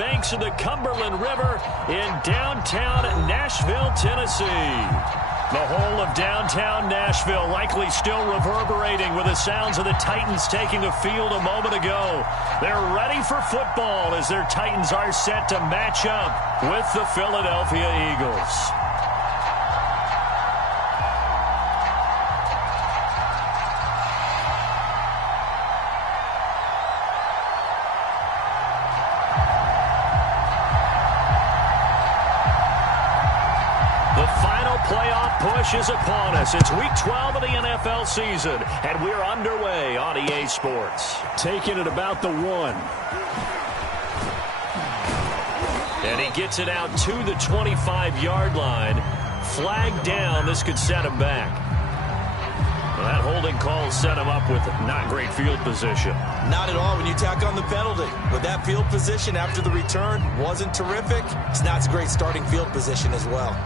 banks of the Cumberland River in downtown Nashville, Tennessee. The whole of downtown Nashville likely still reverberating with the sounds of the Titans taking the field a moment ago. They're ready for football as their Titans are set to match up with the Philadelphia Eagles. Push is upon us. It's week 12 of the NFL season, and we're underway on EA Sports. Taking it about the 1. And he gets it out to the 25-yard line. Flag down. This could set him back. Well, that holding call set him up with not great field position. Not at all when you tack on the penalty. With that field position after the return wasn't terrific. It's not a great starting field position as well.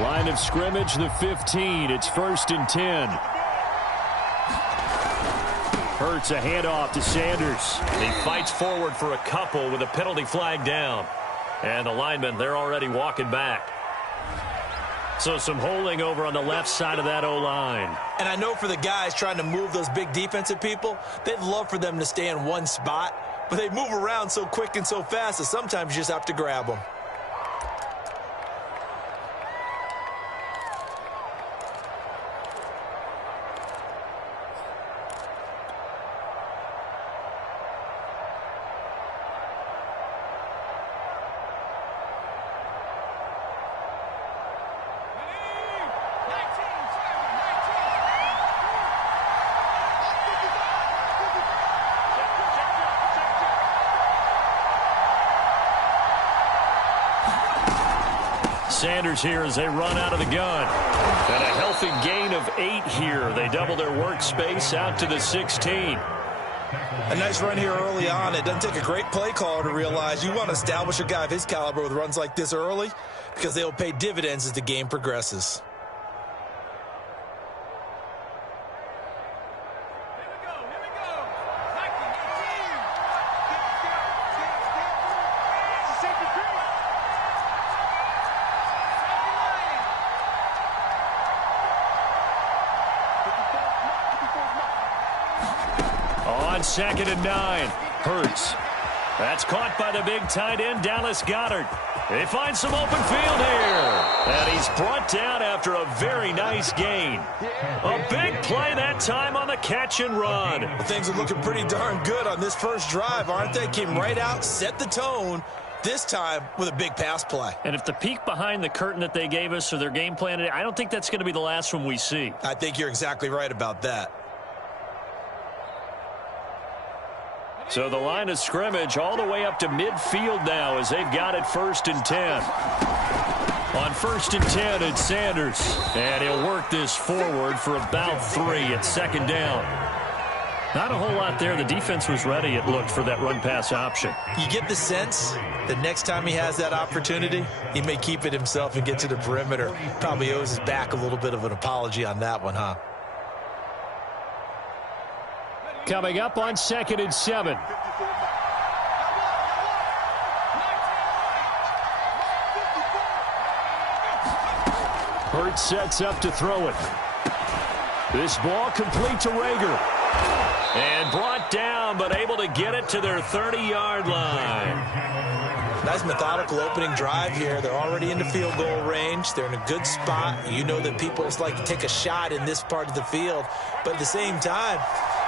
Line of scrimmage, the 15. It's 1st and 10. Hurts a handoff to Sanders. He fights forward for a couple with a penalty flag down. And the linemen, they're already walking back. So some holding over on the left side of that O-line. And I know for the guys trying to move those big defensive people, they'd love for them to stay in one spot. But they move around so quick and so fast that sometimes you just have to grab them. Sanders here as they run out of the gun. And a healthy gain of 8 here. They double their workspace out to the 16. A nice run here early on. It doesn't take a great play caller to realize you want to establish a guy of his caliber with runs like this early because they'll pay dividends as the game progresses. On 2nd and 9, Hurts. That's caught by the big tight end, Dallas Goedert. They find some open field here. And he's brought down after a very nice gain. A big play that time on the catch and run. Well, things are looking pretty darn good on this first drive, aren't they? Came right out, set the tone, this time with a big pass play. And if the peek behind the curtain that they gave us or their game plan, I don't think that's going to be the last one we see. I think you're exactly right about that. So the line of scrimmage all the way up to midfield now as they've got it 1st and 10. On 1st and 10, it's Sanders. And he'll work this forward for about 3 at 2nd down. Not a whole lot there. The defense was ready, it looked, for that run-pass option. You get the sense that next time he has that opportunity, he may keep it himself and get to the perimeter. Probably owes his back a little bit of an apology on that one, huh? Coming up on 2nd and 7. Hurts sets up to throw it. This ball complete to Rager. And brought down, but able to get it to their 30-yard line. Nice methodical opening drive here. They're already into field goal range. They're in a good spot. You know that people like to take a shot in this part of the field. But at the same time,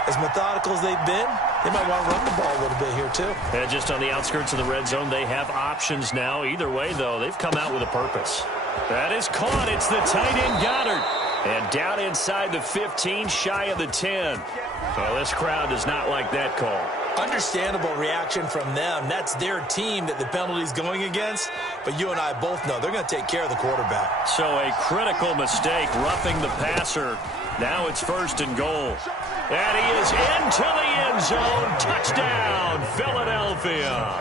as methodical as they've been, they might want to run the ball a little bit here too. And just on the outskirts of the red zone, they have options now. Either way, though, they've come out with a purpose. That is caught. It's the tight end Goedert. And down inside the 15, shy of the 10. Well, this crowd does not like that call. Understandable reaction from them. That's their team that the penalty's going against. But you and I both know they're going to take care of the quarterback. So a critical mistake, roughing the passer. Now it's 1st and goal. And he is into the end zone. Touchdown, Philadelphia.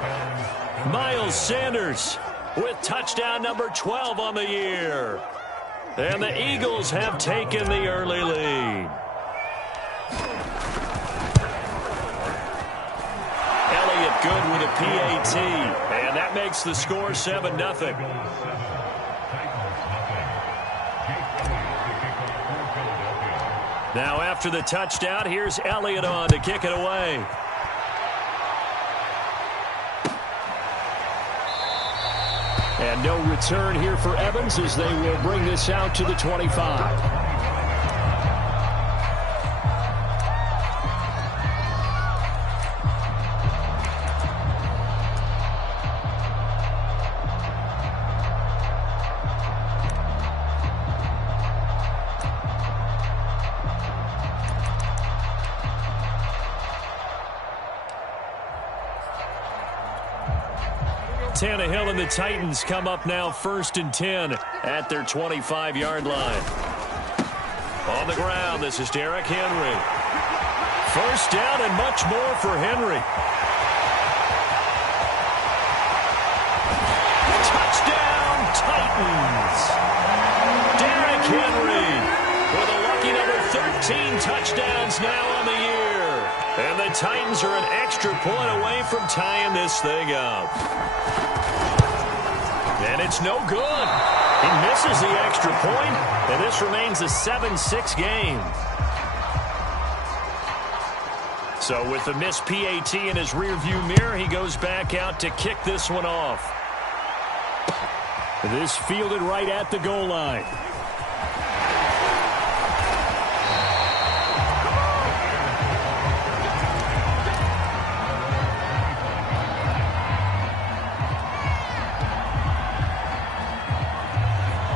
Miles Sanders with touchdown number 12 on the year. And the Eagles have taken the early lead. Elliott good with a PAT. And that makes the score 7-0. Now after the touchdown, here's Elliott on to kick it away. And no return here for Evans as they will bring this out to the 25. Tannehill and the Titans come up now 1st and 10 at their 25-yard line. On the ground, this is Derrick Henry. 1st down and much more for Henry. Touchdown, Titans! Derrick Henry with a lucky number 13 touchdowns now on the year. And the Titans are an extra point away from tying this thing up. And it's no good. He misses the extra point, and this remains a 7-6 game. So with the missed PAT in his rearview mirror, he goes back out to kick this one off. This fielded right at the goal line.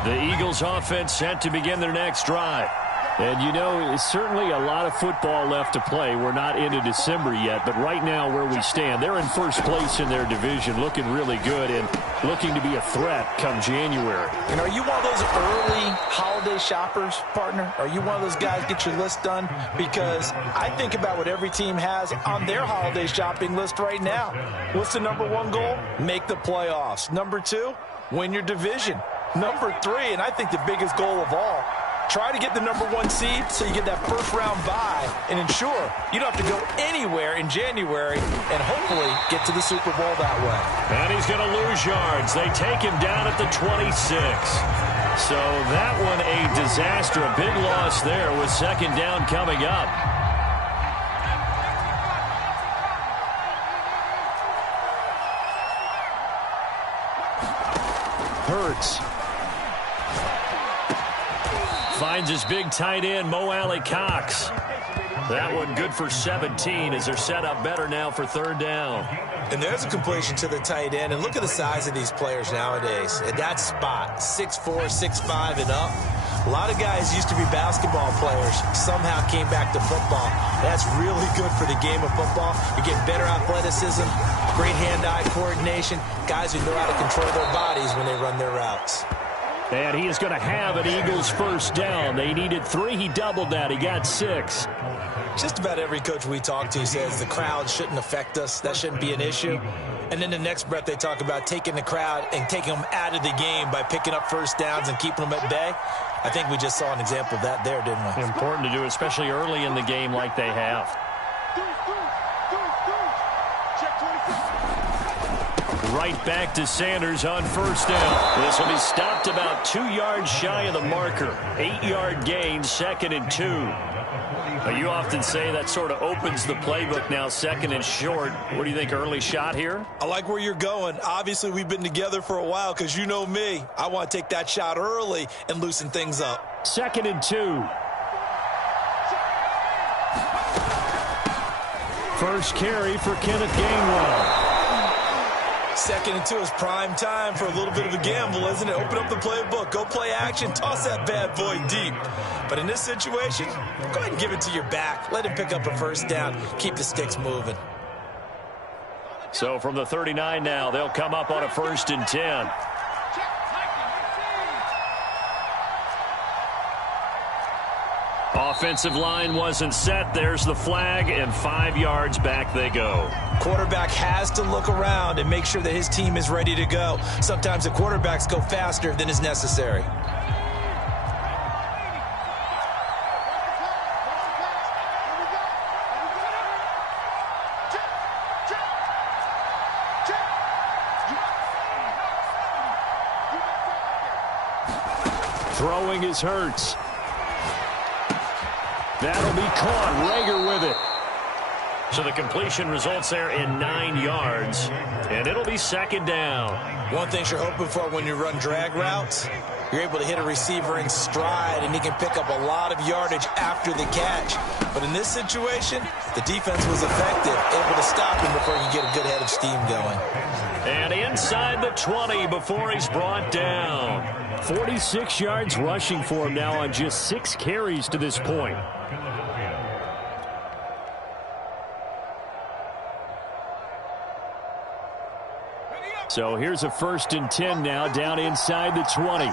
The Eagles offense set to begin their next drive. And, you know, it's certainly a lot of football left to play. We're not into December yet, but right now where we stand, they're in 1st place in their division, looking really good and looking to be a threat come January. And are you one of those early holiday shoppers, partner? Are you one of those guys get your list done? Because I think about what every team has on their holiday shopping list right now. What's the number 1 goal? Make the playoffs. Number 2, win your division. Number 3, and I think the biggest goal of all, try to get the number 1 seed so you get that 1st round bye and ensure you don't have to go anywhere in January and hopefully get to the Super Bowl that way. And he's going to lose yards. They take him down at the 26. So that one a disaster, a big loss there with 2nd down coming up. Hurts. Finds his big tight end, Mo Alley-Cox. That one good for 17 as they're set up better now for 3rd down. And there's a completion to the tight end. And look at the size of these players nowadays. At that spot, 6'4", 6'5", and up. A lot of guys used to be basketball players, somehow came back to football. That's really good for the game of football. You get better athleticism, great hand-eye coordination, guys who know how to control their bodies when they run their routes. And he is going to have an Eagles 1st down. They needed 3. He doubled that. He got 6. Just about every coach we talk to says the crowd shouldn't affect us. That shouldn't be an issue. And then the next breath they talk about taking the crowd and taking them out of the game by picking up 1st downs and keeping them at bay. I think we just saw an example of that there, didn't we? Important to do, especially early in the game like they have. Right back to Sanders on 1st down. This will be stopped about 2 yards shy of the marker. 8-yard gain, 2nd and 2. You often say that sort of opens the playbook now, 2nd and short. What do you think, early shot here? I like where you're going. Obviously, we've been together for a while because you know me. I want to take that shot early and loosen things up. 2nd and 2. 1st carry for Kenneth Gainwell. 2nd and 2 is prime time for a little bit of a gamble, isn't it? Open up the playbook, go play action, toss that bad boy deep. But in this situation, go ahead and give it to your back. Let him pick up a 1st down. Keep the sticks moving. So from the 39 now, they'll come up on a 1st and 10. Offensive line wasn't set. There's the flag, and 5 yards back they go. Quarterback has to look around and make sure that his team is ready to go. Sometimes the quarterbacks go faster than is necessary. Throwing is Hurts. That'll be caught. Rager with it. So the completion results there in 9 yards, and it'll be 2nd down. One thing you're hoping for when you run drag routes, you're able to hit a receiver in stride, and he can pick up a lot of yardage after the catch. But in this situation, the defense was effective, able to stop him before you get a good head of steam going. And inside the 20 before he's brought down. 46 yards rushing for him now on just 6 carries to this point. So here's a 1st and 10 now down inside the 20.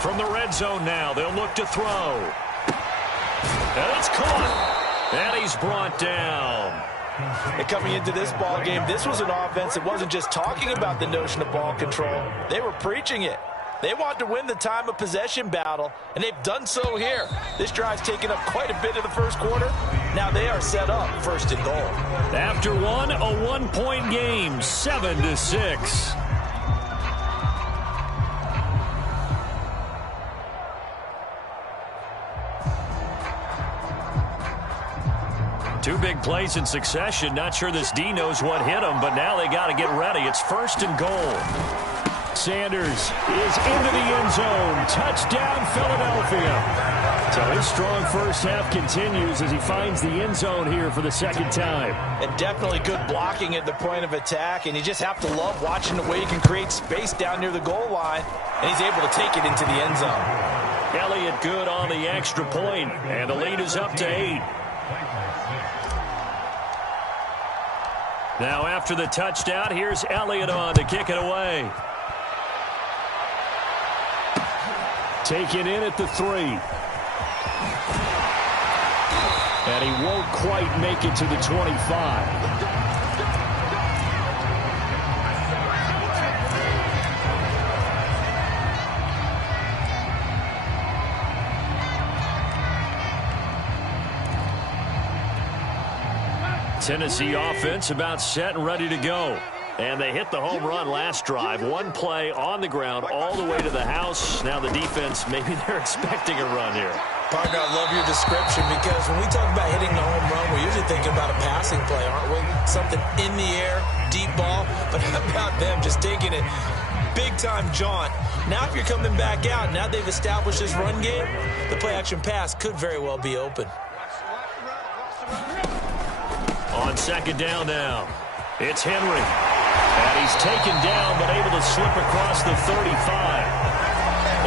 From the red zone now, they'll look to throw. And it's caught. And he's brought down. And coming into this ball game, this was an offense that wasn't just talking about the notion of ball control. They were preaching it. They want to win the time of possession battle, and they've done so here. This drive's taken up quite a bit of the first quarter. Now they are set up 1st and goal. After one, a 1-point game, 7-6. Two big plays in succession. Not sure this D knows what hit him, but now they got to get ready. It's 1st and goal. Sanders is into the end zone. Touchdown, Philadelphia. So his strong first half continues as he finds the end zone here for the 2nd time. And definitely good blocking at the point of attack, and you just have to love watching the way he can create space down near the goal line, and he's able to take it into the end zone. Elliott good on the extra point, and the lead is up to 8. Now after the touchdown, here's Elliott on to kick it away. Taken in at the 3. And he won't quite make it to the 25. Tennessee offense about set and ready to go. And they hit the home run last drive. One play on the ground all the way to the house. Now the defense, maybe they're expecting a run here. Partner, I love your description because when we talk about hitting the home run, we're usually thinking about a passing play, aren't we? Something in the air, deep ball. But how about them just taking it big-time jaunt? Now if you're coming back out, now they've established this run game, the play-action pass could very well be open. On 2nd down now, it's Henry. And he's taken down, but able to slip across the 35.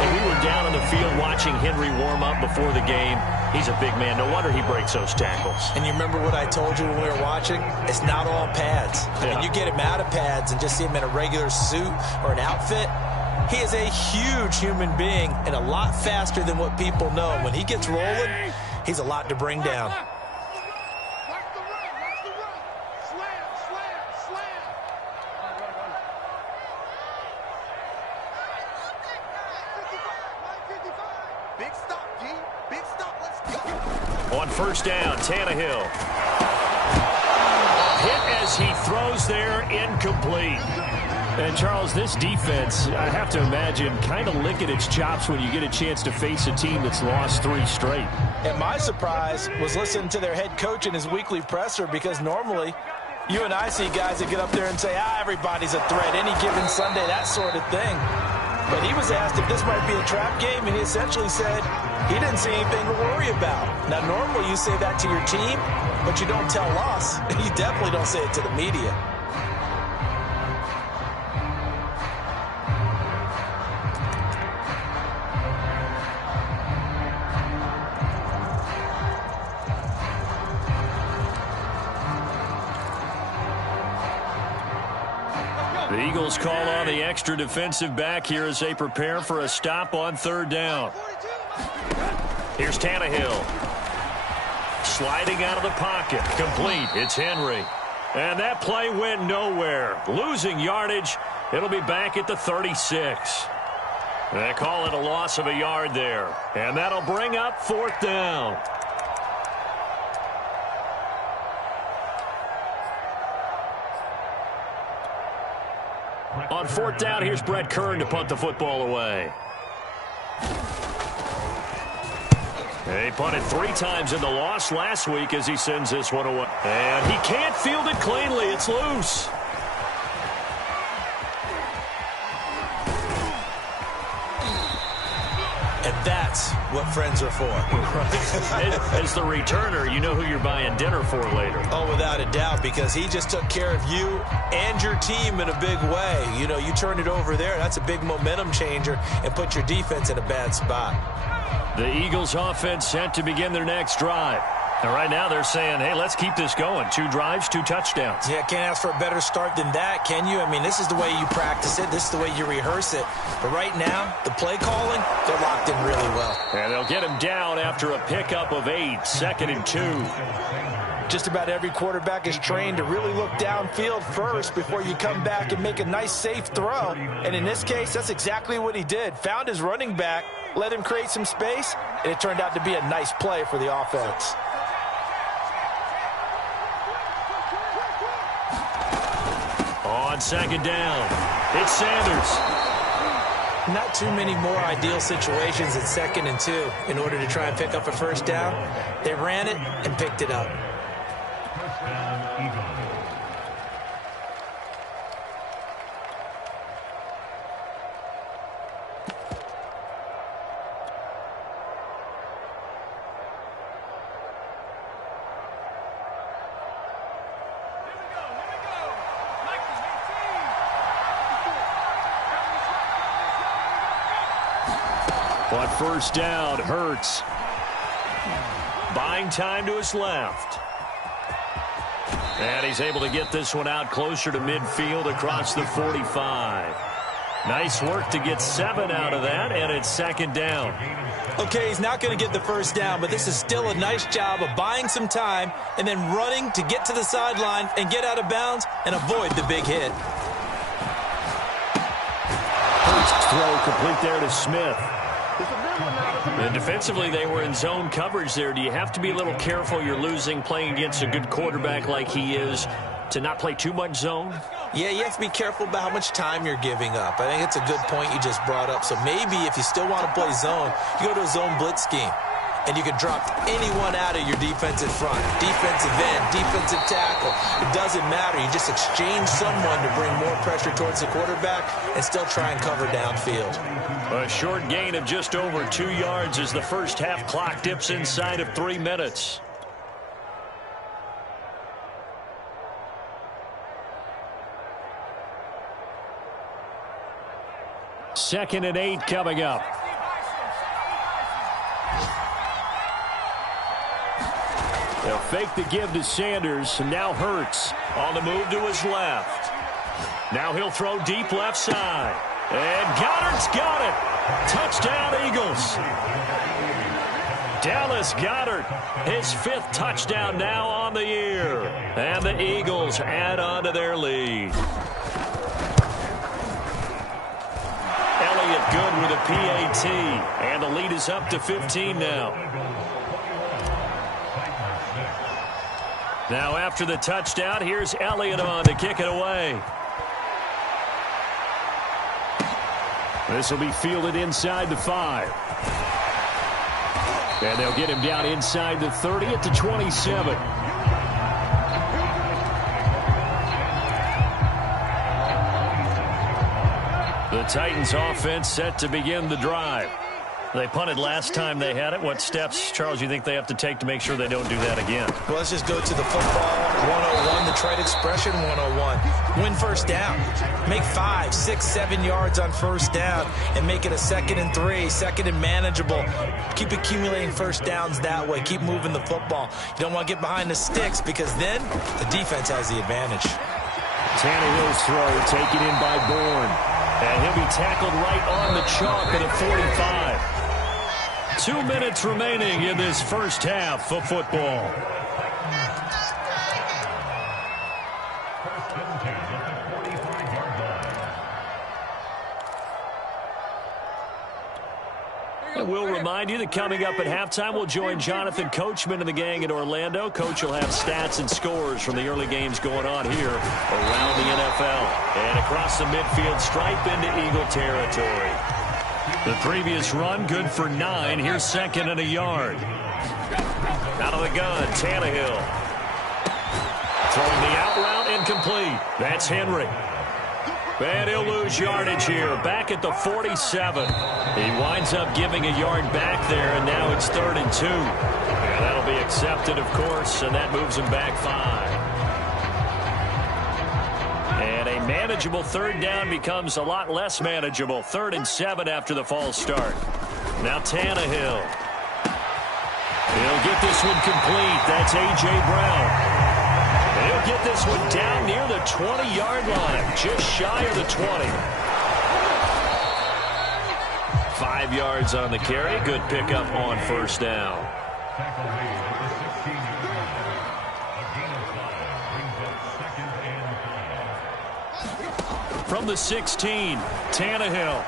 And we were down on the field watching Henry warm up before the game. He's a big man. No wonder he breaks those tackles. And you remember what I told you when we were watching? It's not all pads. Yeah. And you get him out of pads and just see him in a regular suit or an outfit. He is a huge human being and a lot faster than what people know. When he gets rolling, he's a lot to bring down. On 1st down, Tannehill. Hit as he throws there, incomplete. And, Charles, this defense, I have to imagine, kind of licking its chops when you get a chance to face a team that's lost 3 straight. And my surprise was listening to their head coach in his weekly presser because normally you and I see guys that get up there and say, everybody's a threat, any given Sunday, that sort of thing. But he was asked if this might be a trap game, and he essentially said he didn't see anything to worry about. Now, normally you say that to your team, but you don't tell us. You definitely don't say it to the media. Eagles call on the extra defensive back here as they prepare for a stop on third down. Here's Tannehill. Sliding out of the pocket. Complete. It's Henry. And that play went nowhere. Losing yardage. It'll be back at the 36. They call it a loss of a yard there. And that'll bring up fourth down. On fourth down, here's Brett Kern to punt the football away. He punted 3 times in the loss last week as he sends this one away. And he can't field it cleanly. It's loose. And that's what friends are for. As the returner, you know who you're buying dinner for later. Oh, without a doubt, because he just took care of you and your team in a big way. You know, you turn it over there, that's a big momentum changer and put your defense in a bad spot. The Eagles offense set to begin their next drive. And right now they're saying, hey, let's keep this going. 2 drives, 2 touchdowns. Yeah, can't ask for a better start than that, can you? I mean, this is the way you practice it. This is the way you rehearse it. But right now, the play calling, they're locked in really well. And they'll get him down after a pickup of 8, 2nd and 2. Just about every quarterback is trained to really look downfield first before you come back and make a nice, safe throw. And in this case, that's exactly what he did. Found his running back, let him create some space, and it turned out to be a nice play for the offense. On 2nd down, it's Sanders. Not too many more ideal situations at 2nd and 2 in order to try and pick up a first down. They ran it and picked it up. On first down, Hurts. Buying time to his left. And he's able to get this one out closer to midfield across the 45. Nice work to get 7 out of that, and it's 2nd down. Okay, he's not going to get the first down, but this is still a nice job of buying some time and then running to get to the sideline and get out of bounds and avoid the big hit. First throw complete there to Smith. And defensively, they were in zone coverage there. Do you have to be a little careful? You're losing playing against a good quarterback like he is to not play too much zone? Yeah, you have to be careful about how much time you're giving up. I think it's a good point you just brought up. So maybe if you still want to play zone, you go to a zone blitz scheme. And you can drop anyone out of your defensive front. Defensive end, defensive tackle. It doesn't matter. You just exchange someone to bring more pressure towards the quarterback and still try and cover downfield. A short gain of just over 2 yards as the first half clock dips inside of 3 minutes. Second and 8 coming up. They'll fake the give to Sanders, and now Hurts on the move to his left. Now he'll throw deep left side. And Goddard's got it. Touchdown, Eagles. Dallas Goedert, his 5th touchdown now on the year. And the Eagles add on to their lead. Elliott good with a PAT. And the lead is up to 15 now. Now after the touchdown, here's Elliott on to kick it away. This will be fielded inside the 5. And they'll get him down inside the 30 at the 27. The Titans offense set to begin the drive. They punted last time they had it. What steps, Charles, you think they have to take to make sure they don't do that again? Well, let's just go to the football 101, the trade expression 101. Win first down. Make 5, 6, 7 yards on first down and make it a 2nd and 3, 2nd and manageable. Keep accumulating first downs that way. Keep moving the football. You don't want to get behind the sticks because then the defense has the advantage. Tannehill's throw taken in by Bourne. And he'll be tackled right on the chalk at a 45. 2 minutes remaining in this first half of football. And we'll remind you that coming up at halftime, we'll join Jonathan Coachman and the gang in Orlando. Coach will have stats and scores from the early games going on here around the NFL. And across the midfield stripe into Eagle territory. The previous run, good for 9. Here's second and a yard. Out of the gun, Tannehill. Throwing the out route, incomplete. That's Henry. And he'll lose yardage here, back at the 47. He winds up giving a yard back there, and now it's 3rd and 2. And that'll be accepted, of course, and that moves him back 5. And a manageable 3rd down becomes a lot less manageable. 3rd and 7 after the false start. Now Tannehill. He'll get this one complete. That's A.J. Brown. He'll get this one down near the 20-yard line, just shy of the 20. 5 yards on the carry. Good pickup on first down. From the 16, Tannehill.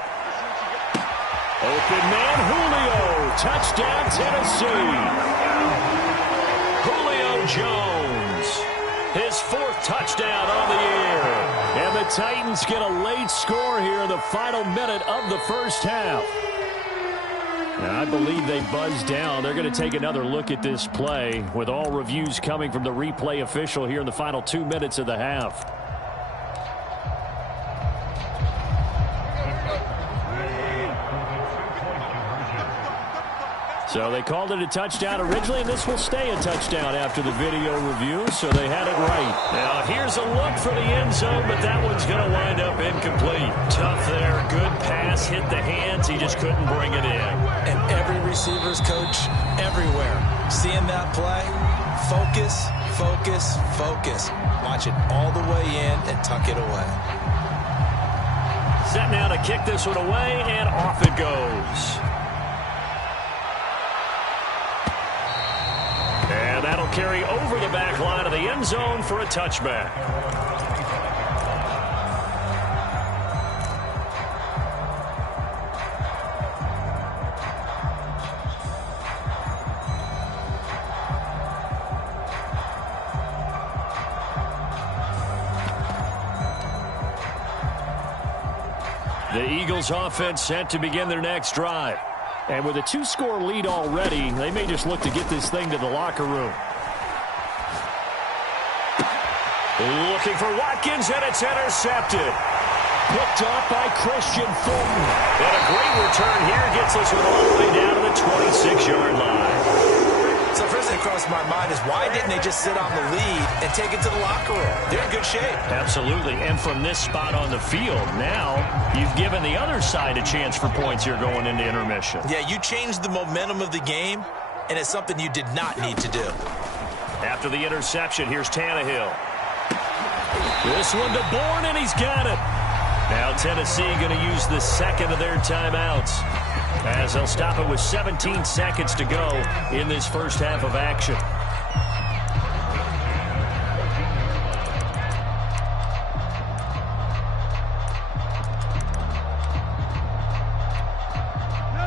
Open man, Julio. Touchdown, Tennessee. Julio Jones. His 4th touchdown on the year. And the Titans get a late score here in the final minute of the first half. Now, I believe they buzzed down. They're going to take another look at this play with all reviews coming from the replay official here in the final 2 minutes of the half. So they called it a touchdown originally, and this will stay a touchdown after the video review, so they had it right. Now, here's a look for the end zone, but that one's going to wind up incomplete. Tough there. Good pass. Hit the hands. He just couldn't bring it in. And every receiver's coach everywhere. Seeing that play, focus, focus, focus. Watch it all the way in and tuck it away. Set now to kick this one away, and off it goes. And that'll carry over the back line of the end zone for a touchback. The Eagles offense set to begin their next drive. And with a 2-score lead already, they may just look to get this thing to the locker room. Looking for Watkins, and it's intercepted. Picked off by Christian Fulton. And a great return here gets this one all the way down to the 26-yard line. So first thing across my mind is, why didn't they just sit on the lead and take it to the locker room? They're in good shape. Absolutely. And from this spot on the field, now you've given the other side a chance for points here going into intermission. Yeah, you changed the momentum of the game, and it's something you did not need to do. After the interception, here's Tannehill. This one to Bourne, and he's got it. Now Tennessee going to use the second of their timeouts, as they'll stop it with 17 seconds to go in this first half of action.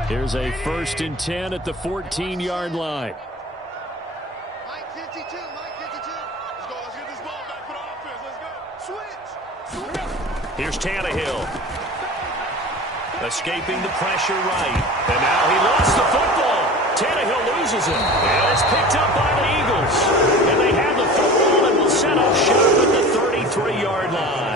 Here's a 1st and 10 at the 14-yard line. Mike 52, Mike 52. Let's go, let's get this ball back for the offense. Let's go. Switch. Here's Tannehill. Escaping the pressure right. And now he lost the football. Tannehill loses it. And it's picked up by the Eagles. And they have the football and will set up shop at the 33-yard line.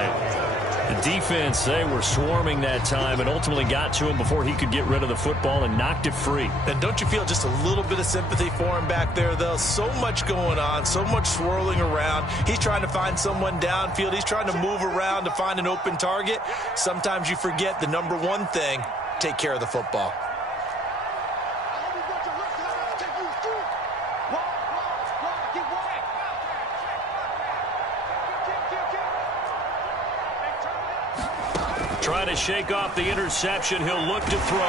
The defense, they were swarming that time and ultimately got to him before he could get rid of the football and knocked it free. And don't you feel just a little bit of sympathy for him back there, though? So much going on, so much swirling around. He's trying to find someone downfield. He's trying to move around to find an open target. Sometimes you forget the number one thing: take care of the football. Trying to shake off the interception. He'll look to throw.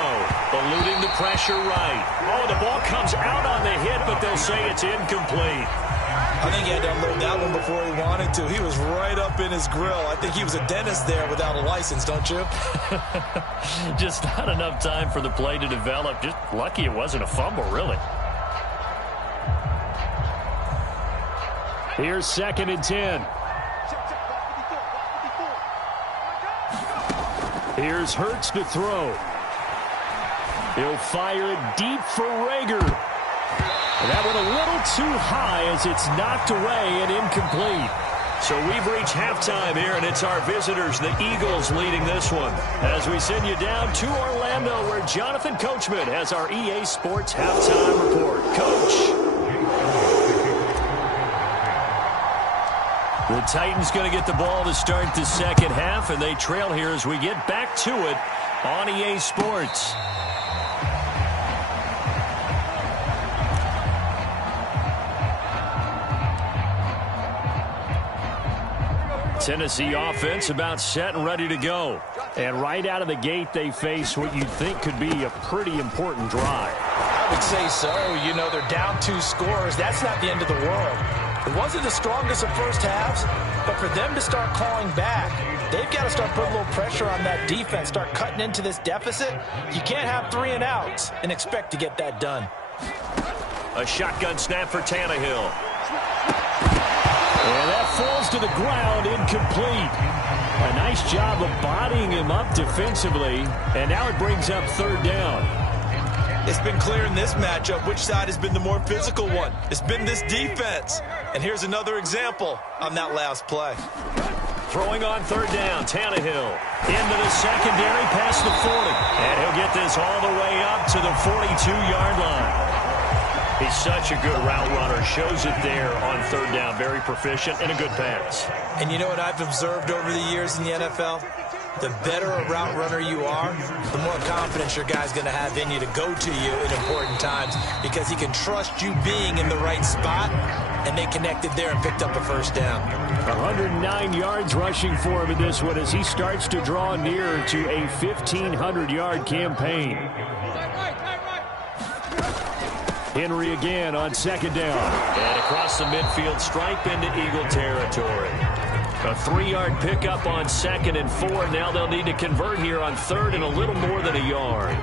Eluding the pressure right. Oh, the ball comes out on the hit, but they'll say it's incomplete. I think he had to unload that one before he wanted to. He was right up in his grill. I think he was a dentist there without a license, don't you? Just not enough time for the play to develop. Just lucky it wasn't a fumble, really. Here's 2nd and 10. Here's Hurts to throw. He'll fire it deep for Rager. That one a little too high as it's knocked away and incomplete. So we've reached halftime here, and it's our visitors, the Eagles, leading this one. As we send you down to Orlando, where Jonathan Coachman has our EA Sports halftime report. Coach. The Titans going to get the ball to start the second half, and they trail here as we get back to it on EA Sports. Tennessee offense about set and ready to go. And right out of the gate, they face what you'd think could be a pretty important drive. I would say so. You know, they're down 2 scores. That's not the end of the world. It wasn't the strongest of first halves, but for them to start clawing back, they've got to start putting a little pressure on that defense, start cutting into this deficit. You can't have 3 and outs and expect to get that done. A shotgun snap for Tannehill. And that falls to the ground, incomplete. A nice job of bodying him up defensively, and now it brings up 3rd down. It's been clear in this matchup which side has been the more physical one. It's been this defense. And here's another example on that last play. Throwing on 3rd down, Tannehill into the secondary past the 40. And he'll get this all the way up to the 42-yard line. He's such a good route runner. Shows it there on 3rd down. Very proficient and a good pass. And you know what I've observed over the years in the NFL? The better a route runner you are, the more confidence your guy's going to have in you to go to you in important times because he can trust you being in the right spot, and they connected there and picked up a 1st down. 109 yards rushing for him in this one as he starts to draw near to a 1,500-yard campaign. Henry again on 2nd down. And across the midfield stripe into Eagle territory. A 3-yard pickup on 2nd and 4. Now they'll need to convert here on 3rd and a little more than a yard.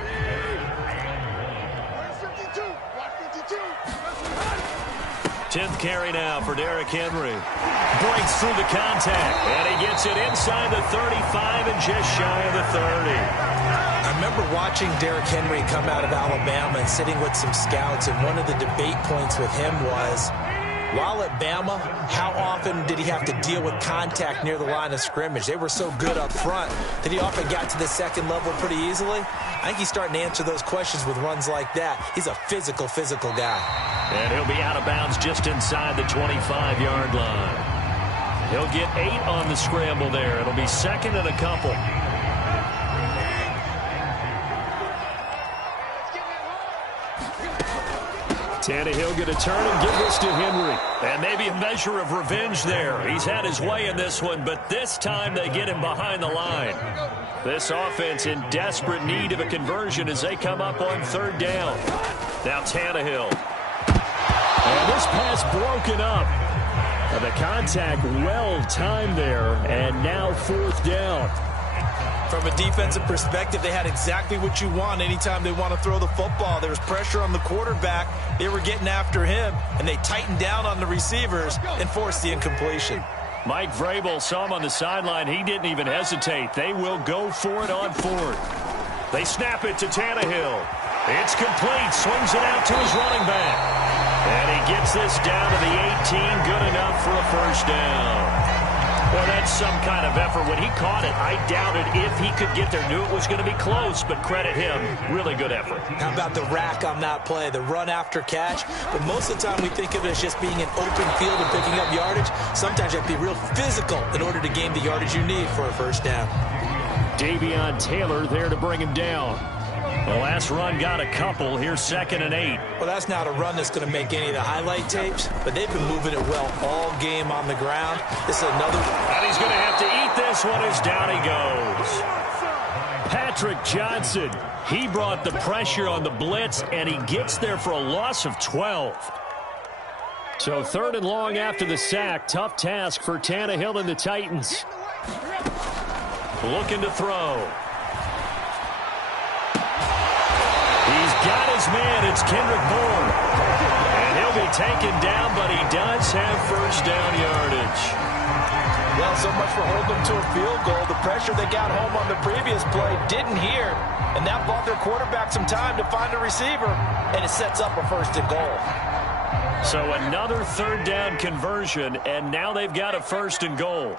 10th carry now for Derrick Henry. Breaks through the contact. And he gets it inside the 35 and just shy of the 30. I remember watching Derrick Henry come out of Alabama and sitting with some scouts, and one of the debate points with him was, while at Bama, how often did he have to deal with contact near the line of scrimmage? They were so good up front that he often got to the 2nd level pretty easily. I think he's starting to answer those questions with runs like that. He's a physical guy. And he'll be out of bounds just inside the 25-yard line. He'll get 8 on the scramble there. It'll be 2nd and a couple. Tannehill going to turn and give this to Henry. And maybe a measure of revenge there. He's had his way in this one, but this time they get him behind the line. This offense in desperate need of a conversion as they come up on 3rd down. Now Tannehill. And this pass broken up. The contact well timed there, and now 4th down. From a defensive perspective, they had exactly what you want anytime they want to throw the football. There was pressure on the quarterback. They were getting after him, and they tightened down on the receivers and forced the incompletion. Mike Vrabel saw him on the sideline. He didn't even hesitate. They will go for it on 4th. They snap it to Tannehill. It's complete. Swings it out to his running back. And he gets this down to the 18. Good enough for a 1st down. Well, that's some kind of effort. When he caught it, I doubted if he could get there. Knew it was going to be close, but credit him. Really good effort. How about the rack on that play, the run after catch? But most of the time we think of it as just being an open field and picking up yardage. Sometimes you have to be real physical in order to gain the yardage you need for a 1st down. Davion Taylor there to bring him down. The last run got a couple. Here's 2nd and 8. Well, that's not a run that's going to make any of the highlight tapes, but they've been moving it well all game on the ground. This is another. And he's going to have to eat this one as down he goes. Patrick Johnson, he brought the pressure on the blitz, and he gets there for a loss of 12. So 3rd and long after the sack. Tough task for Tannehill and the Titans. Looking to throw. He's got his man. It's Kendrick Bourne. And he'll be taken down, but he does have first down yardage. Well, so much for holding them to a field goal. The pressure they got home on the previous play didn't hear, and that bought their quarterback some time to find a receiver, and it sets up a 1st and goal. So another 3rd down conversion, and now they've got a 1st and goal.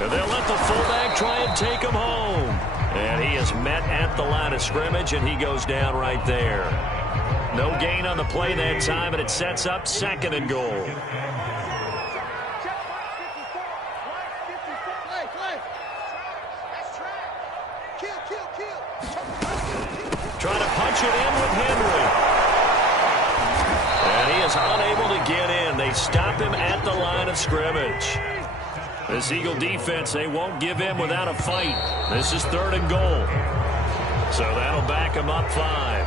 And they'll let the fullback try and take him home. And he is met at the line of scrimmage, and he goes down right there. No gain on the play that time, and it sets up 2nd and goal. Trying to punch it in with Henry. And he is unable to get in. They stop him at the line of scrimmage. This Eagle defense, they won't give in without a fight. This is 3rd and goal. So that'll back him up 5.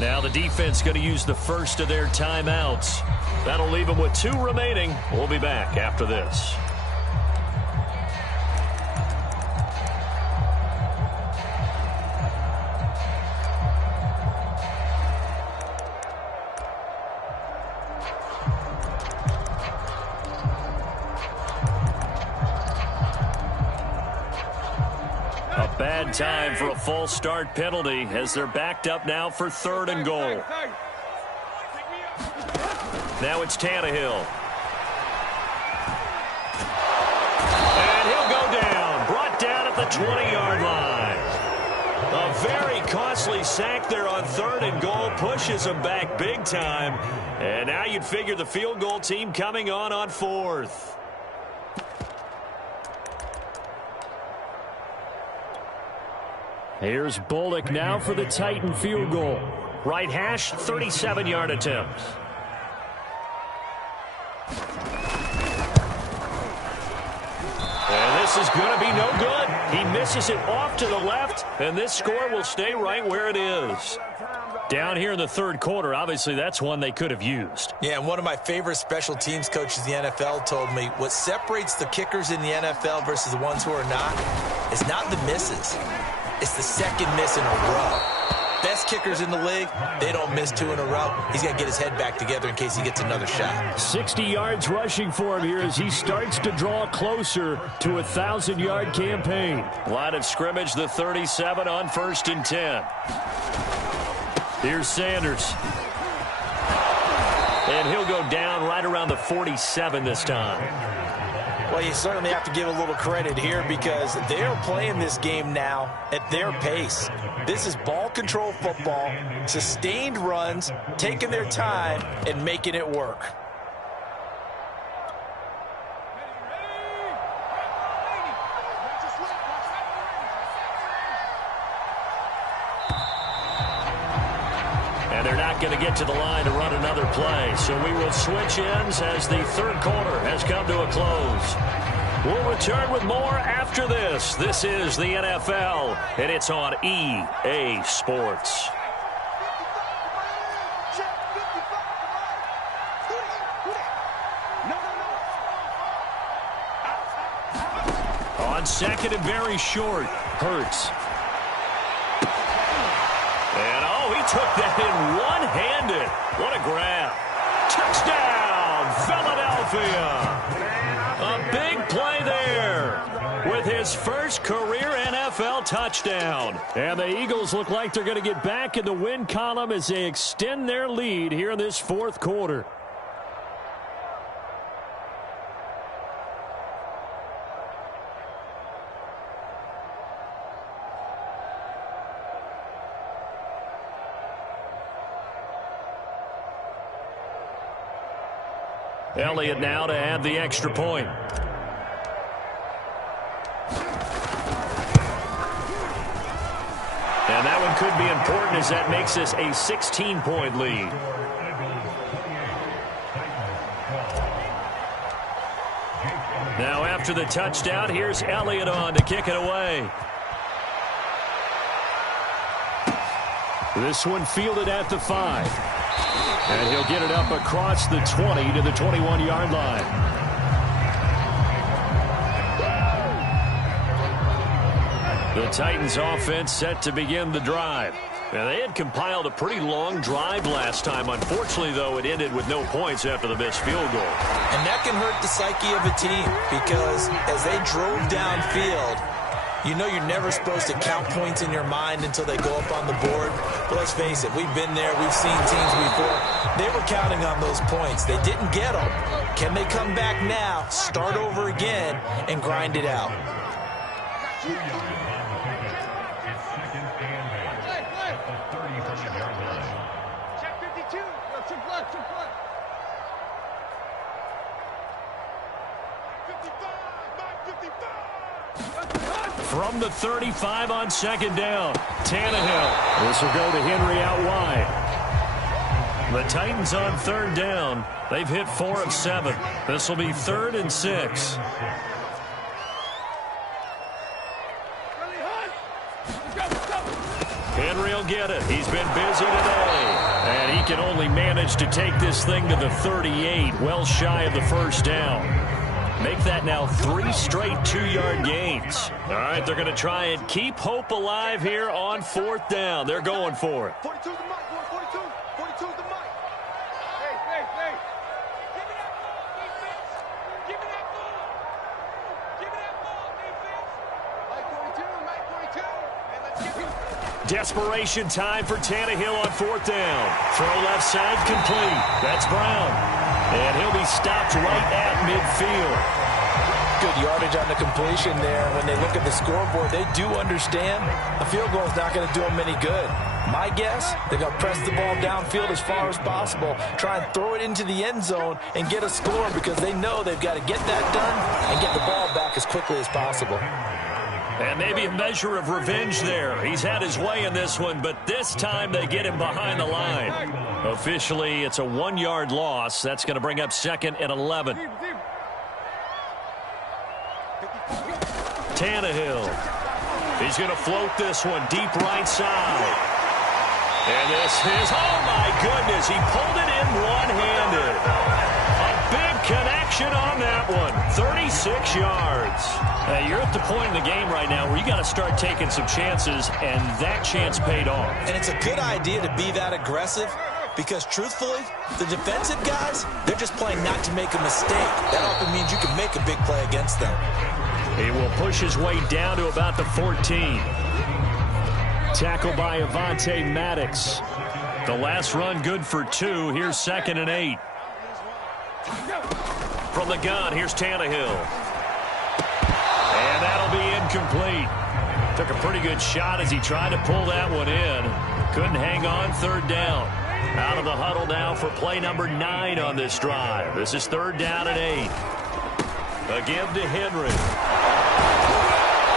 Now the defense going to use the first of their timeouts. That'll leave them with 2 remaining. We'll be back after this. Bad time for a false start penalty as they're backed up now for 3rd and goal. Now it's Tannehill. And he'll go down. Brought down at the 20-yard line. A very costly sack there on 3rd and goal. Pushes him back big time. And now you'd figure the field goal team coming on 4th. Here's Bullock now for the Titan field goal. Right hash, 37-yard attempt. And this is going to be no good. He misses it off to the left, and this score will stay right where it is. Down here in the 3rd quarter, obviously that's one they could have used. Yeah, and one of my favorite special teams coaches in the NFL told me what separates the kickers in the NFL versus the ones who are not is not the misses. It's the 2nd miss in a row. Best kickers in the league, they don't miss 2 in a row. He's got to get his head back together in case he gets another shot. 60 yards rushing for him here as he starts to draw closer to a 1,000-yard campaign. Line of scrimmage, the 37 on 1st and 10. Here's Sanders. And he'll go down right around the 47 this time. Well, you certainly have to give a little credit here because they're playing this game now at their pace. This is ball control football, sustained runs, taking their time, and making it work. And they're not going to get to the line to run another play. So we will switch ends as the 3rd quarter has come to a close. We'll return with more after this. This is the NFL, and it's on EA Sports. On 2nd and very short, Hurts. And, oh, he took that in one-handed. What a grab. Touchdown, Philadelphia. A big play there with his first career NFL touchdown. And the Eagles look like they're going to get back in the win column as they extend their lead here in this 4th quarter. Elliott now to add the extra point. And that one could be important as that makes us a 16-point lead. Now after the touchdown, here's Elliott on to kick it away. This one fielded at the 5. And he'll get it up across the 20 to the 21-yard line. The Titans offense set to begin the drive. Now, they had compiled a pretty long drive last time. Unfortunately, though, it ended with no points after the missed field goal. And that can hurt the psyche of a team because as they drove downfield, you know you're never supposed to count points in your mind until they go up on the board. But let's face it, we've been there. We've seen teams before. They were counting on those points. They didn't get them. Can they come back now, start over again, and grind it out? From the 35 on second down, Tannehill. This will go to Henry out wide. The Titans on third down. They've hit 4 of 7. This will be 3rd and 6. Henry will get it. He's been busy today. And he can only manage to take this thing to the 38, well shy of the first down. Make that now 3 straight 2-yard gains. All right, they're going to try and keep hope alive here on 4th down. They're going for it. 42's the mic, boy. 42. 42's the mic. Hey. Give me that ball, defense. Give me that ball. Give me that ball, defense. Mike 42. And let's get him. Desperation time for Tannehill on 4th down. Throw left side complete. That's Brown. And he'll be stopped right at midfield. Good yardage on the completion there. When they look at the scoreboard, they do understand a field goal is not going to do them any good. My guess, they're going to press the ball downfield as far as possible, try and throw it into the end zone and get a score because they know they've got to get that done and get the ball back as quickly as possible. And maybe a measure of revenge there. He's had his way in this one, but this time they get him behind the line. Officially, it's a 1-yard loss. That's going to bring up 2nd and 11. Tannehill. He's going to float this one deep right side. And this is, oh my goodness, he pulled it in one-handed. A big connection on that one. 36 yards. You're at the point in the game right now where you got to start taking some chances, and that chance paid off. And it's a good idea to be that aggressive because, truthfully, the defensive guys, they're just playing not to make a mistake. That often means you can make a big play against them. He will push his way down to about the 14. Tackled by Avonte Maddox. The last run good for 2. Here's 2nd and 8. From the gun, here's Tannehill. And that'll be incomplete. Took a pretty good shot as he tried to pull that one in. Couldn't hang on 3rd down. Out of the huddle now for play number 9 on this drive. This is 3rd down and 8. A give to Henry.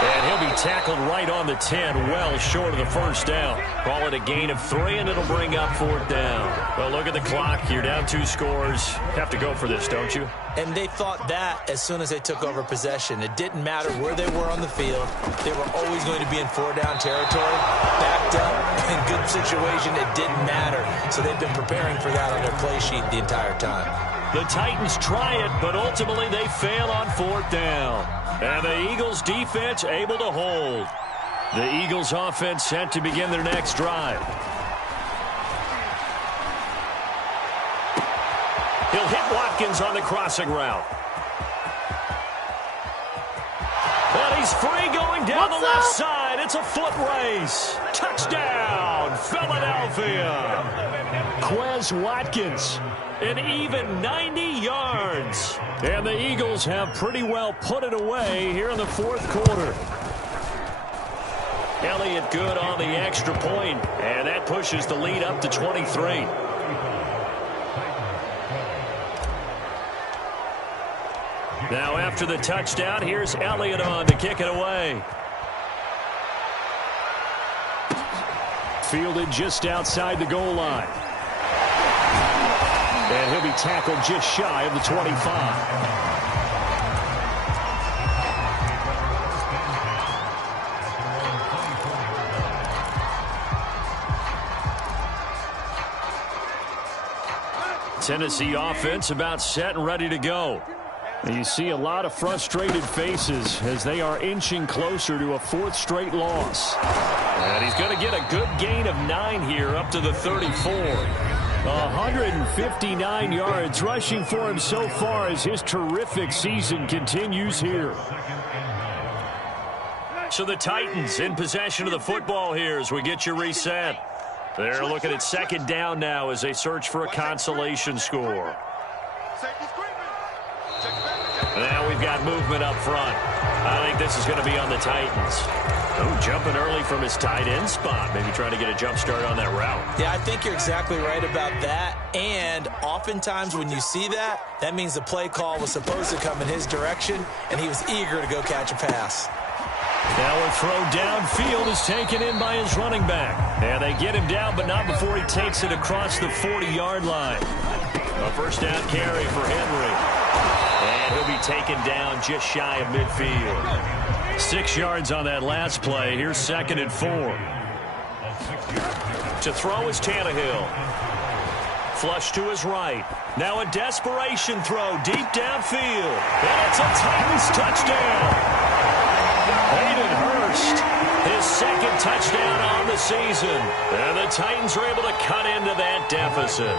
And he'll be tackled right on the 10, well short of the first down. Call it a gain of 3, and it'll bring up 4th down. Well, look at the clock. You're down 2 scores. Have to go for this, don't you? And they thought that as soon as they took over possession. It didn't matter where they were on the field. They were always going to be in 4-down territory, backed up, in good situation. It didn't matter. So they've been preparing for that on their play sheet the entire time. The Titans try it, but ultimately they fail on 4th down. And the Eagles defense able to hold. The Eagles offense set to begin their next drive. He'll hit Watkins on the crossing route. And he's free going down the left side. It's a foot race. Touchdown, Philadelphia. Quez Watkins, an even 90 yards. And the Eagles have pretty well put it away here in the 4th quarter. Elliott good on the extra point, and that pushes the lead up to 23. Now after the touchdown, here's Elliott on to kick it away. Fielded just outside the goal line. And he'll be tackled just shy of the 25. Tennessee offense about set and ready to go. And you see a lot of frustrated faces as they are inching closer to a fourth straight loss. And he's going to get a good gain of 9 here up to the 34. 159 yards rushing for him so far as his terrific season continues here. So the Titans in possession of the football here as we get you reset. They're looking at second down now as they search for a consolation score. Now we've got movement up front. I think this is going to be on the Titans. Oh, jumping early from his tight end spot. Maybe trying to get a jump start on that route. Yeah, I think you're exactly right about that. And oftentimes when you see that, that means the play call was supposed to come in his direction, and he was eager to go catch a pass. Now a throw downfield is taken in by his running back. And they get him down, but not before he takes it across the 40-yard line. A first down carry for Henry. And he'll be taken down just shy of midfield. 6 yards on that last play. Here's 2nd and 4. To throw is Tannehill. Flush to his right. Now a desperation throw deep downfield. And it's a Titans touchdown. Hayden Hurst, his 2nd touchdown on the season. And the Titans are able to cut into that deficit.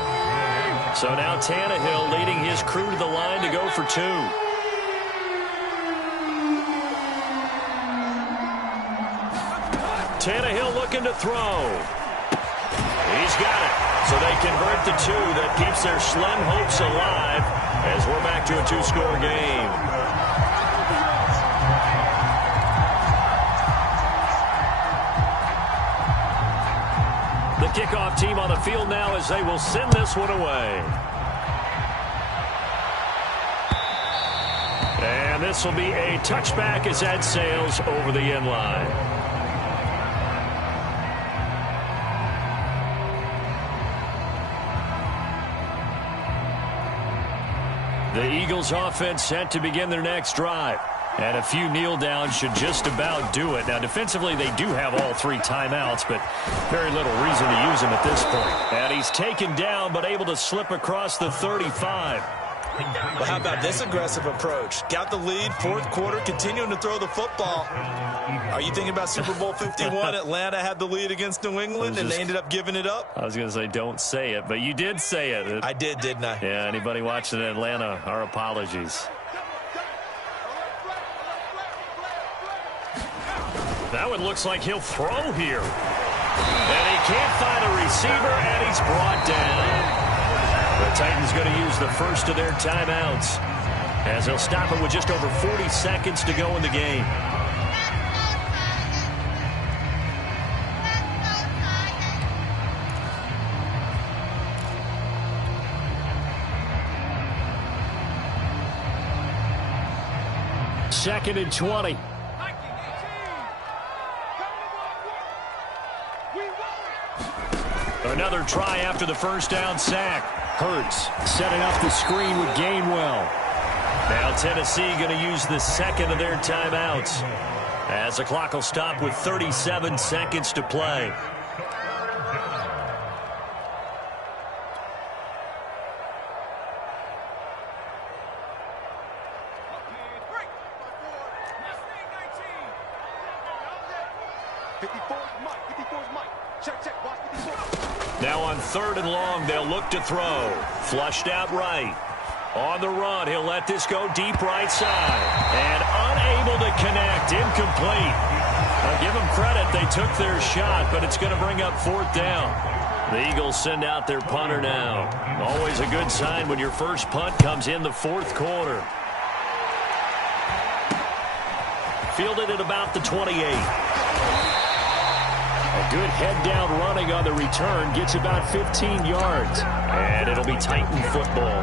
So now Tannehill leading his crew to the line to go for 2. Tannehill looking to throw. He's got it. So they convert the 2. That keeps their slim hopes alive as we're back to a 2-score game. The kickoff team on the field now as they will send this one away. And this will be a touchback as that sails over the end line. The Eagles offense set to begin their next drive. And a few kneel downs should just about do it. Now, defensively, they do have all 3 timeouts, but very little reason to use them at this point. And he's taken down, but able to slip across the 35. Well, how about this aggressive approach? Got the lead, 4th quarter, continuing to throw the football. Are you thinking about Super Bowl 51? Atlanta had the lead against New England, and they ended up giving it up? I was going to say, don't say it, but you did say it. I did, didn't I? Yeah, anybody watching in Atlanta, our apologies. That one looks like he'll throw here. And he can't find a receiver, and he's brought down. The Titans going to use the first of their timeouts as they'll stop it with just over 40 seconds to go in the game. Second and 20. Another try after the first down sack. Hurts setting up the screen with Gainwell. Now Tennessee going to use the 2nd of their timeouts as the clock will stop with 37 seconds to play. Now on 3rd and long, they'll look to throw. Flushed out right. On the run, he'll let this go deep right side. And unable to connect. Incomplete. I'll give them credit. They took their shot, but it's going to bring up 4th down. The Eagles send out their punter now. Always a good sign when your first punt comes in the 4th quarter. Fielded at about the 28. A good head-down running on the return. Gets about 15 yards. And it'll be Titan football.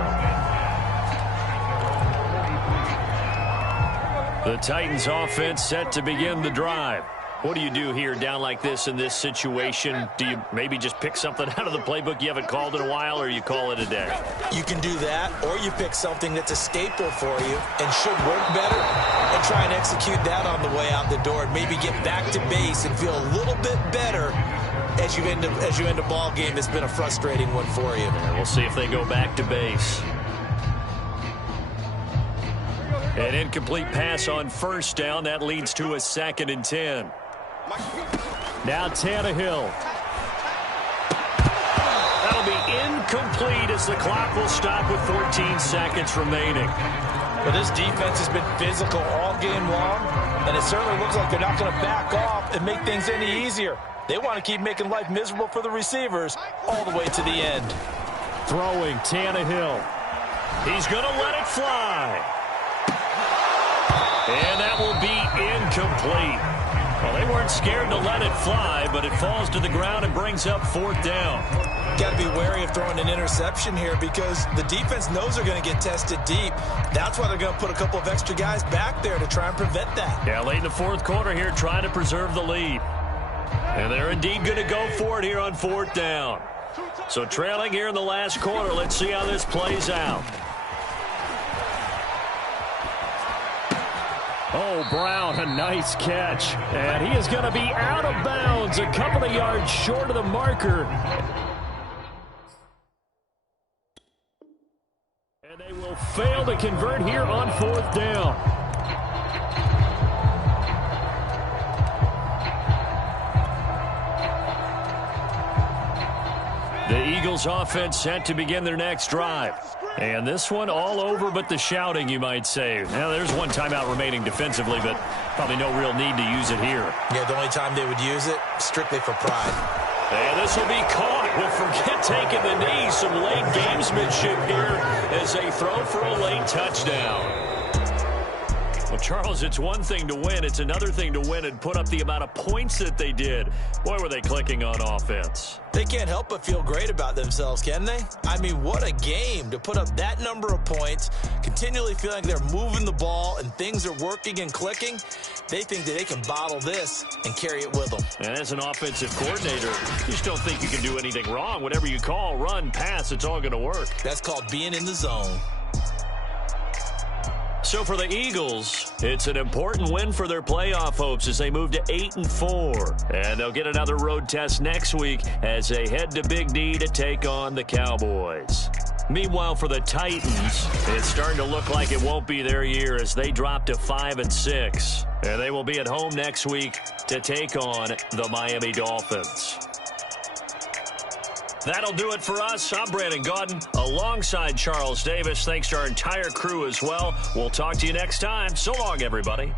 The Titans offense set to begin the drive. What do you do here down like this in this situation? Do you maybe just pick something out of the playbook you haven't called in a while, or you call it a day? You can do that, or you pick something that's a staple for you and should work better and try and execute that on the way out the door and maybe get back to base and feel a little bit better as you end a ball game that's been a frustrating one for you. And we'll see if they go back to base. An incomplete pass on first down. That leads to a 2nd and 10. Now Tannehill. That'll be incomplete as the clock will stop with 14 seconds remaining. But this defense has been physical all game long, and it certainly looks like they're not going to back off and make things any easier. They want to keep making life miserable for the receivers all the way to the end. Throwing Tannehill. He's going to let it fly. And that will be incomplete. Well, they weren't scared to let it fly, but it falls to the ground and brings up 4th down. Got to be wary of throwing an interception here because the defense knows they're going to get tested deep. That's why they're going to put a couple of extra guys back there to try and prevent that. Yeah, late in the 4th quarter here, trying to preserve the lead. And they're indeed going to go for it here on 4th down. So trailing here in the last quarter, let's see how this plays out. Oh, Brown, a nice catch. And he is going to be out of bounds, a couple of yards short of the marker. And they will fail to convert here on 4th down. The Eagles offense set to begin their next drive. And this one all over but the shouting, you might say. Now, there's one timeout remaining defensively, but probably no real need to use it here. Yeah, the only time they would use it, strictly for pride. And this will be caught. We'll forget taking the knee. Some late gamesmanship here as they throw for a late touchdown. Well, Charles, it's one thing to win. It's another thing to win and put up the amount of points that they did. Boy, were they clicking on offense. They can't help but feel great about themselves, can they? I mean, what a game to put up that number of points, continually feeling like they're moving the ball and things are working and clicking. They think that they can bottle this and carry it with them. And as an offensive coordinator, you just don't think you can do anything wrong. Whatever you call, run, pass, it's all going to work. That's called being in the zone. So for the Eagles, it's an important win for their playoff hopes as they move to 8-4. And they'll get another road test next week as they head to Big D to take on the Cowboys. Meanwhile, for the Titans, it's starting to look like it won't be their year as they drop to 5-6. And they will be at home next week to take on the Miami Dolphins. That'll do it for us. I'm Brandon Gaudin alongside Charles Davis. Thanks to our entire crew as well. We'll talk to you next time. So long, everybody.